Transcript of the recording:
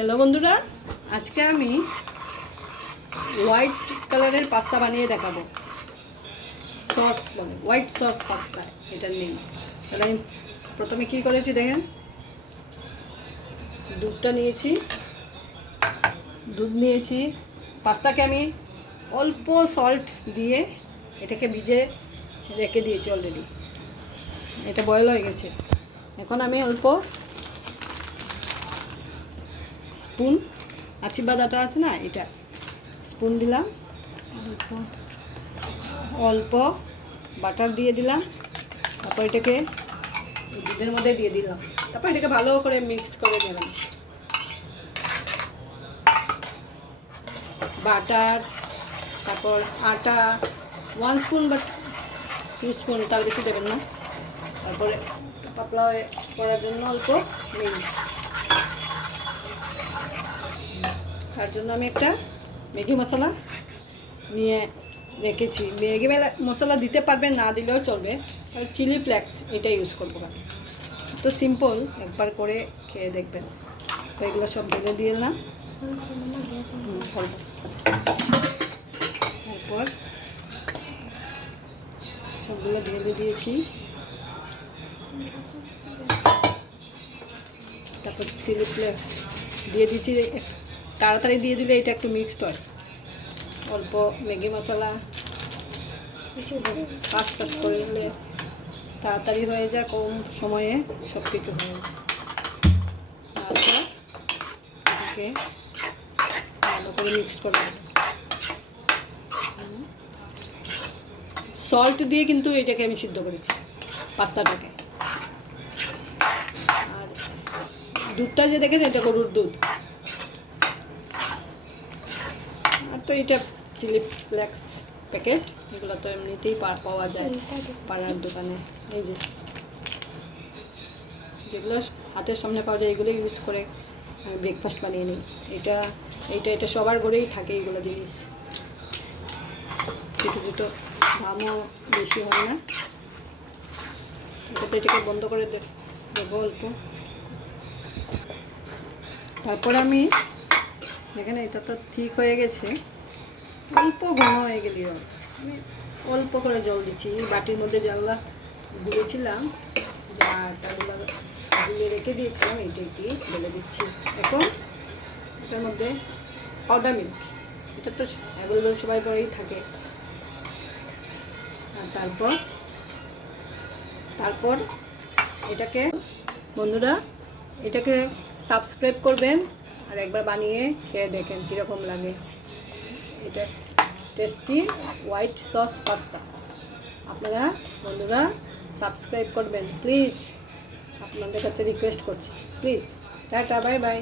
Hello বন্ধুরা, আজকে আমি হোয়াইট কালারের পাস্তা বানিয়ে দেখাবো। সস বলে, হোয়াইট সস পাস্তা এটার নেই। তাহলে আমি প্রথমে কী করেছি দেখেন, দুধ নিয়েছি। পাস্তাকে আমি অল্প সল্ট দিয়ে এটাকে ভিজে রেখে দিয়েছি অলরেডি। এটা বয়েল হয়ে গেছে। এখন আমি অল্প স্পুন আশীর্বাদ আটা আছে না, এটা স্পুন দিলাম, অল্প বাটার দিয়ে দিলাম, তারপর এটাকে দুধের মধ্যে দিয়ে দিলাম, তারপর এটাকে ভালো করে মিক্স করে দিলাম। বাটার, তারপর আটা 1 স্পুন বা 2 স্পুন, তার বেশি দেবেন না। তারপরে পাতলা করার জন্য অল্প মিল্ক। তার জন্য আমি একটা ম্যাগি মশলা নিয়ে রেখেছি। ম্যাগি মশলা দিতে পারবেন, না দিলেও চলবে। আর চিলি ফ্লেক্স এটা ইউজ করবো। তো সিম্পল, একবার করে খেয়ে দেখবেন। তো এগুলো সব ঢেলে দিয়ে দিলাম। তারপর সবগুলো ঢেলে দিয়েছি। তারপর চিলি ফ্লেক্স দিয়ে দিচ্ছি। তাড়াতাড়ি দিয়ে দিলে এটা একটু মিক্সড হয়। অল্প ম্যাগি মশলা ফাস্ট করে নিলে তাড়াতাড়ি হয়ে যায়, কম সময়ে সব কিছু হয়ে যায়। তারপর এটাকে ভালো করে মিক্স করে দেবো। সল্ট দিয়ে কিন্তু এটাকে আমি সিদ্ধ করেছি, পাস্তাটাকে। আর দুধটা যে দেখেছেন, এটা গরুর দুধ। আর তো এটা চিলি ফ্লেক্স প্যাকেট, এগুলো তো এমনিতেই পাওয়া যায় পাড়ার দোকানে। এই যেগুলো হাতের সামনে পাওয়া যায়, এগুলো ইউজ করে আমি ব্রেকফাস্ট বানিয়ে নিই। এটা সবার ঘরেই থাকে এইগুলো জিনিস। ছোটো ছোটো, দামও বেশি হয় না। এটাকে বন্ধ করে দেবো অল্প। তারপর আমি দেখেন, এটা তো ঠিক হয়ে গেছে। অল্প ঘন হয়ে গেলেও আমি অল্প করে জল দিচ্ছি। বাটির মধ্যে জলটা গুলেছিলাম, আটাগুলো গুলে রেখে দিয়েছিলাম, এইটাকে ঢেলে দিচ্ছি। এখন এটার মধ্যে পাউডার মিল্ক, এটা তো অ্যাভেলেবল সবাই পরেই থাকে। আর তারপর এটাকে বন্ধুরা, এটাকে সাবস্ক্রাইব করবেন আর একবার বানিয়ে খেয়ে দেখেন কীরকম লাগে। এটা টেস্টি হোয়াইট সস পাস্তা। আপনারা বন্ধুরা সাবস্ক্রাইব করবেন প্লিজ, আপনাদের কাছে রিকোয়েস্ট করছি প্লিজ। Tata, bye bye.